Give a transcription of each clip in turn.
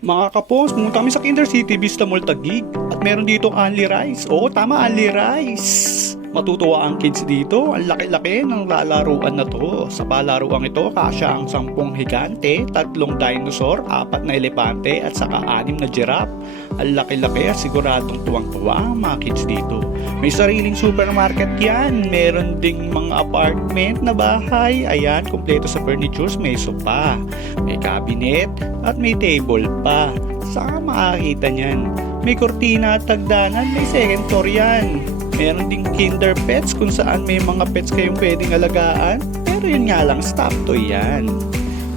Mga kapos, pumunta kami sa Kinder City Vista Mall Taguig at meron dito Only Rice. Oo, tama, Only Rice. Matutuwa ang kids dito. Ang laki-laki ng lalaruan na to. Sa palaruan ito, kasya ang 10 higante, 3 dinosaur, 4 na elepante at saka 6 na giraffe. Ang laki-laki at siguradong tuwang-tuwa ang mga kids dito. May sariling supermarket yan. Meron ding mga apartment na bahay. Ayan, kumpleto sa furnitures. May sofa, may cabinet at may table pa. Saan makakita niyan? May kortina at tagdanan. May second floor yan. Meron ding Kinder Pets kung saan may mga pets kayong pwedeng alagaan. Pero yun nga lang, stop to yan.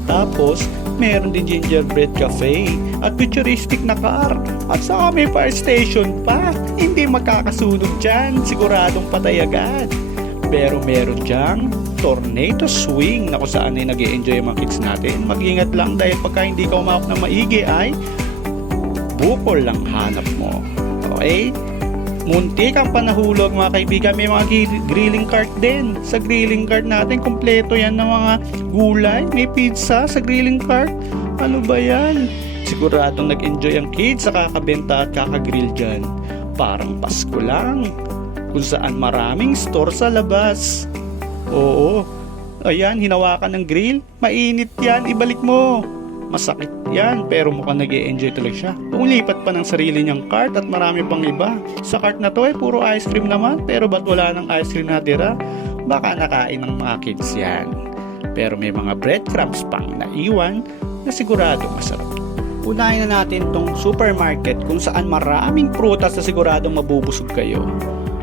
Tapos, meron din gingerbread cafe at futuristic na car. At saka may fire station pa. Hindi magkakasunog dyan. Siguradong patay agad. Pero meron dyang tornado swing na kung saan ay nag-i-enjoy ang mga kids natin. Mag-ingat lang dahil pagka hindi ka umawak ng maigi ay bukol lang hanap mo. Okay? Muntik ang panahulog mga kaibigan. May mga grilling cart din. Sa grilling cart natin, kompleto yan ng mga gulay. May pizza sa grilling cart. Ano ba yan? Siguradong nag-enjoy ang kids sa kakabenta at kakagrill dyan. Parang Pasko lang. Kung saan maraming store sa labas. Oo. Ayan, hinawakan ng grill. Mainit yan, ibalik mo. Masakit yan, pero mukhang nag-i-enjoy talaga siya. Ulipat pa ng sarili niyang cart at marami pang iba. Sa cart na to ay puro ice cream naman, pero ba't wala ng ice cream na tira? Baka nakain ng mga kids yan. Pero may mga breadcrumbs pang naiwan na sigurado masarap. Unahin na natin tong supermarket kung saan maraming prutas na siguradong mabubusog kayo.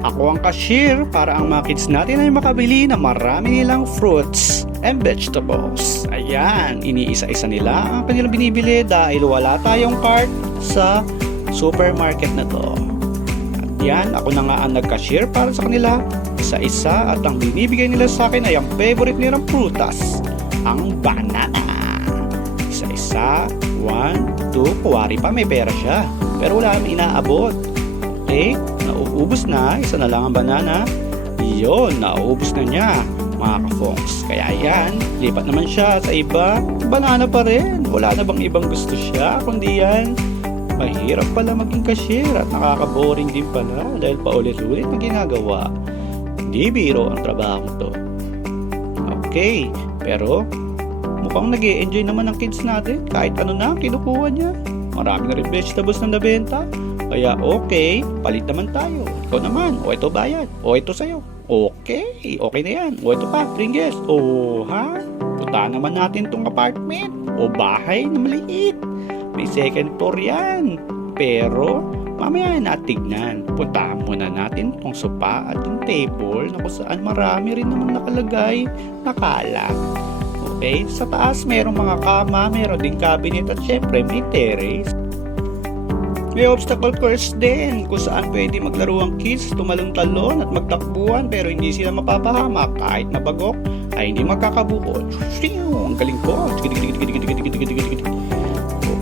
Ako ang cashier para ang mga kids natin ay makabili na marami nilang fruits and vegetables. Ayan, iniisa-isa nila ang kanilang binibili dahil wala tayong cart sa supermarket na to. At yan, ako na nga ang nag-cashier para sa kanila isa-isa at ang binibigay nila sa akin ay ang favorite nilang prutas, ang banana. Isa-isa, 1, 2, kuwari pa may pera siya pero wala nang inaabot. Okay, nauubos na, isa na lang ang banana. Yun, nauubos na niya mga kafongs. Kaya yan, lipat naman siya sa iba. Banana pa rin, wala na bang ibang gusto siya kundi yan. Mahirap pala maging cashier at nakaka-boring din pala dahil paulit-ulit na ginagawa. Hindi biro ang trabaho to. Okay, pero mukhang nag-i-enjoy naman ang kids natin kahit ano na kinukuha niya. Marami na rin vegetables na nabenta. Kaya okay, palit naman tayo. Ikaw naman, o ito bayad, o ito sa'yo. Okay, okay na yan. O ito pa, Pringles. O ha? Punta naman natin tong apartment o bahay na maliit. May second floor yan. Pero, mamaya natignan. Puntahan muna natin tong sopa at yung table na kung saan marami rin naman nakalagay na kalat. Okay, sa taas merong mga kama, meron ding cabinet at syempre may terrace. May obstacle course din kung saan pwede maglaro ang kids, tumalon-talon at magtakbuhan pero hindi sila mapapahamak kahit mabagok ay hindi magkakabuko. Ang galing ko.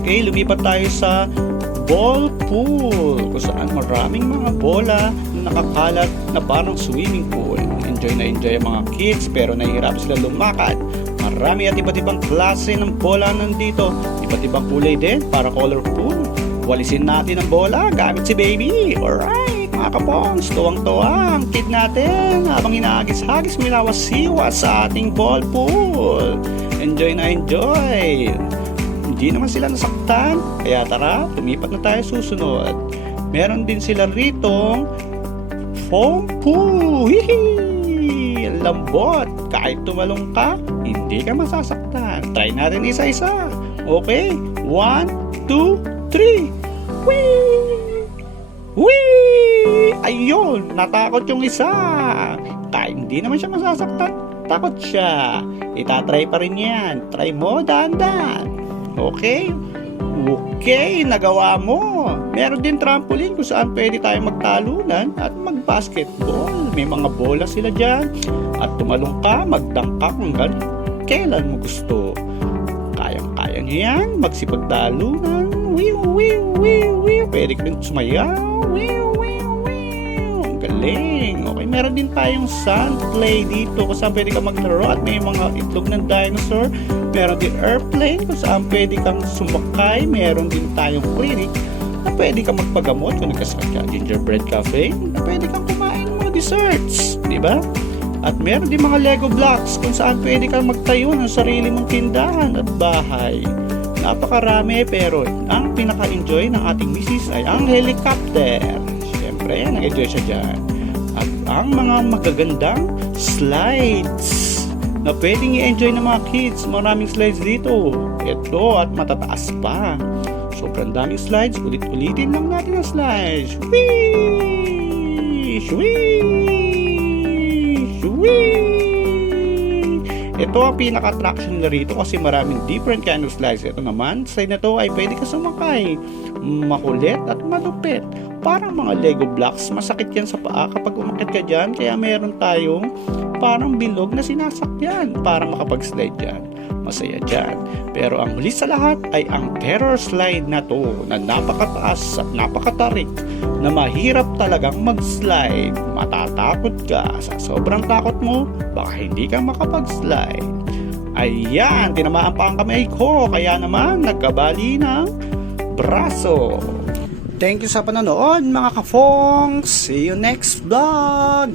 Okay, lumipat tayo sa ball pool kung saan maraming mga bola na nakakalat na parang swimming pool. Enjoy na enjoy ang mga kids pero nahihirap sila lumakad. Marami at iba't ibang klase ng bola nandito. Iba't ibang kulay din para colorful. Walisin natin ang bola gamit si baby. Alright, mga kapongs, tuwang-tuwa ang kid natin habang inaagis-hagis minawasiwa sa ating ball pool. Enjoy na enjoy. Hindi naman sila nasaktan, kaya tara, lumipat na tayo susunod. Meron din sila ritong foam pool. Hihi! Ang lambot. Kahit tumalong ka, hindi ka masasaktan. Try natin isa-isa. Okay, 1, 2, 3. Whee! Whee! Ayun, natakot yung isa. Kahit hindi naman siya masasaktan, takot siya. Itatry pa rin yan. Try mo, dahan-dahan. Okay? Okay, nagawa mo. Meron din trampoline kung saan pwede tayo magtalunan at mag-basketball. May mga bola sila dyan. At tumalong ka, magdangkak hanggang kailan mo gusto. Kayang-kaya nyo yan, magsipagtalunan. Wiw. Pwede ka rin sumayaw. Wiw. Ang galing. Okay, meron din tayong sand play dito kung saan pwede ka maglaro at may mga itlog ng dinosaur. Meron din airplane kung saan pwede kang sumakay. Meron din tayong clinic na pwede kang magpagamot kung nagkasakit ka. Gingerbread cafe na pwede kang kumain ng mga desserts, di ba? At meron din mga Lego blocks kung saan pwede kang magtayo ng sarili mong tindahan at bahay. Napakarami, pero ang pinaka-enjoy ng ating misis ay ang helicopter. Siyempre, nag-enjoy siya dyan. At ang mga magagandang slides na pwedeng i-enjoy ng mga kids. Maraming slides dito. Ito at matataas pa. Sobrang daming slides. Ulit-ulitin lang natin ang slides. Whee! Whee! Whee! Ito ang pinaka-attraction na rito kasi maraming different kind of slides. Ito naman, slide na to ay pwede ka sumakay. Makulit at malupit. Parang mga Lego blocks, masakit yan sa paa kapag umakit ka dyan. Kaya meron tayong parang bilog na sinasakyan para makapag-slide dyan. Masaya dyan. Pero ang huli sa lahat ay ang terror slide na to na napakataas at napakatarik na mahirap talagang mag-slide. Matatakot ka. Sa sobrang takot mo, baka hindi ka makapag-slide. Ayan, tinamaan pa ang kamay ko. Kaya naman, nagkabali ng braso. Thank you sa panonood mga ka-fongs. See you next vlog.